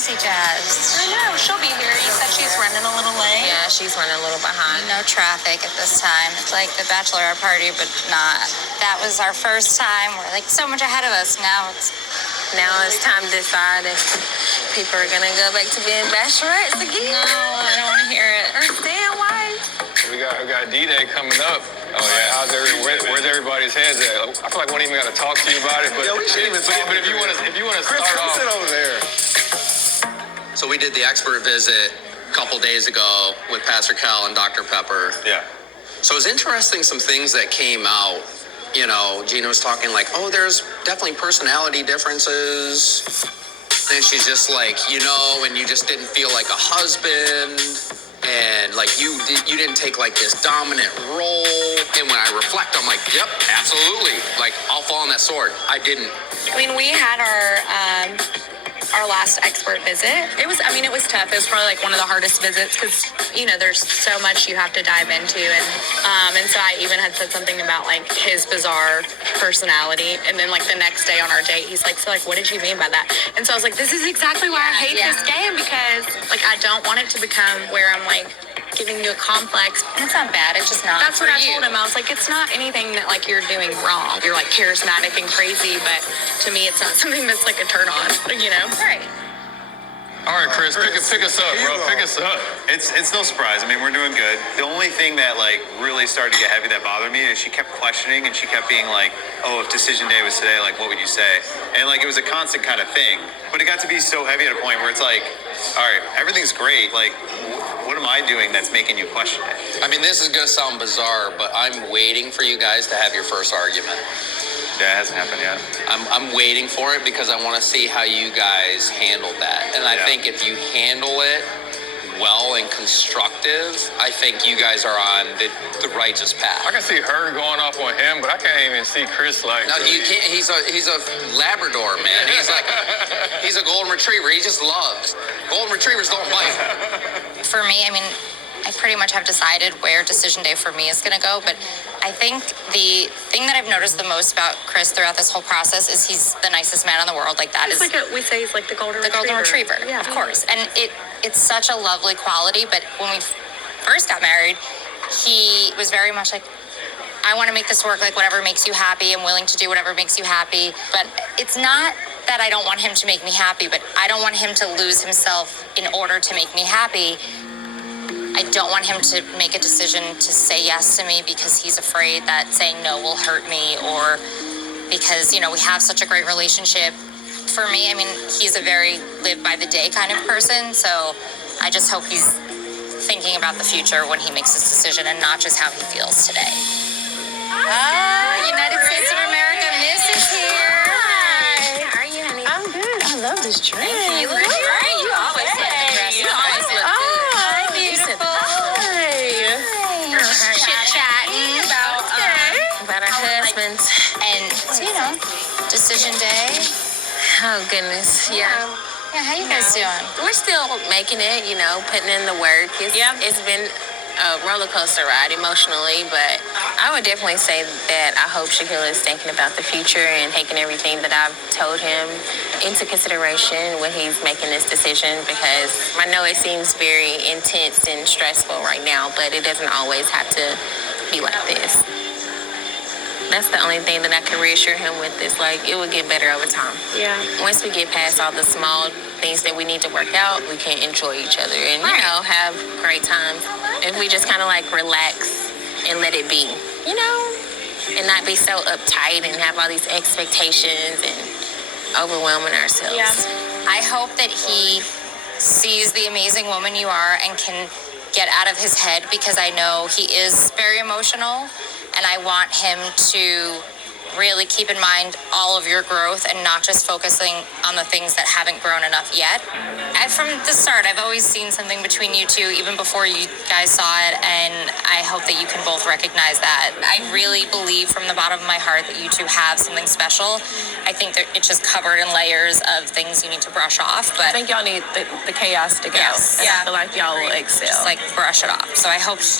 jazzy jazzed. I know, she'll be here. You said she's running a little late. Yeah, she's running a little behind. No traffic at this time. It's like the bachelorette party, but not. That was our first time. We're like so much ahead of us. Now it's time to decide if people are gonna go back to being bachelorettes again. No, I don't want to hear it. Or staying white. We got D-Day coming up. Oh yeah, where's everybody's heads at? I feel like we don't even got to talk to you about it, but yeah, we shouldn't even talk. But if you want to Chris, start off, sit over there. So we did the expert visit a couple days ago with Pastor Cal and Dr. Pepper. Yeah. So it was interesting, some things that came out. You know, Gina was talking like, oh, there's definitely personality differences. And she's just like, and you just didn't feel like a husband. And like you didn't take like this dominant role. And when I reflect, I'm like, yep, absolutely. Like I'll fall on that sword. I didn't. I mean, we had our last expert visit. It was tough. It was probably like one of the hardest visits because, there's so much you have to dive into. And so I even had said something about like his bizarre personality. And then like the next day on our date, he's like, so like, what did you mean by that? And so I was like, this is exactly why I hate this game, because like, I don't want it to become where I'm like giving you a complex. And it's not bad. It's just not. That's what I told him. I was like, it's not anything that like you're doing wrong. You're like charismatic and crazy, but to me, it's not something that's like a turn on, Right. all right, Chris, pick us up, bro. Pick us up. It's no surprise. I mean, we're doing good. The only thing that like really started to get heavy that bothered me is she kept questioning and she kept being like, oh, if decision day was today, like what would you say? And like it was a constant kind of thing. But it got to be so heavy at a point where it's like, all right, everything's great. Like, what am I doing that's making you question it? I mean, this is going to sound bizarre, but I'm waiting for you guys to have your first argument. Yeah, it hasn't happened yet. I'm waiting for it because I want to see how you guys handle that. And I think if you handle it well and constructive, I think you guys are on the righteous path. I can see her going off on him, but I can't even see Chris like. No, you can't. He's a Labrador, man. He's a golden retriever. He just loves. Golden retrievers don't bite. For me, I pretty much have decided where decision day for me is going to go, but I think the thing that I've noticed the most about Chris throughout this whole process is he's the nicest man in the world. Like that it's is like we say he's like the golden retriever, yeah. Of course. And it's such a lovely quality, but when we first got married, he was very much like, I want to make this work, like whatever makes you happy. I'm willing to do whatever makes you happy. But it's not that I don't want him to make me happy, but I don't want him to lose himself in order to make me happy. I don't want him to make a decision to say yes to me because he's afraid that saying no will hurt me, or because, we have such a great relationship. For me, he's a very live by the day kind of person. So I just hope he's thinking about the future when he makes this decision and not just how he feels today. United States of America, Miss is here. Hi. How are you, honey? I'm good. I love this dress. You look great. You always look the dress. You always look good. Hi, beautiful. Chit-chatting about our husbands. And, decision day. Oh, goodness. Yeah. Yeah, how you guys doing? We're still making it, putting in the work. It's been a roller coaster ride emotionally, but I would definitely say that I hope Shaquille is thinking about the future and taking everything that I've told him into consideration when he's making this decision, because I know it seems very intense and stressful right now, but it doesn't always have to be like this. That's the only thing that I can reassure him with, is like it will get better over time. Yeah. Once we get past all the small things that we need to work out, we can enjoy each other and, have great times. If we just kind of like relax and let it be, and not be so uptight and have all these expectations and overwhelming ourselves. Yeah. I hope that he sees the amazing woman you are and can get out of his head, because I know he is very emotional. And I want him to really keep in mind all of your growth and not just focusing on the things that haven't grown enough yet. From the start, I've always seen something between you two, even before you guys saw it, and I hope that you can both recognize that. I really believe from the bottom of my heart that you two have something special. I think that it's just covered in layers of things you need to brush off. But I think y'all need the chaos to go. Yes. And I feel like y'all will excel. Just brush it off. So I hope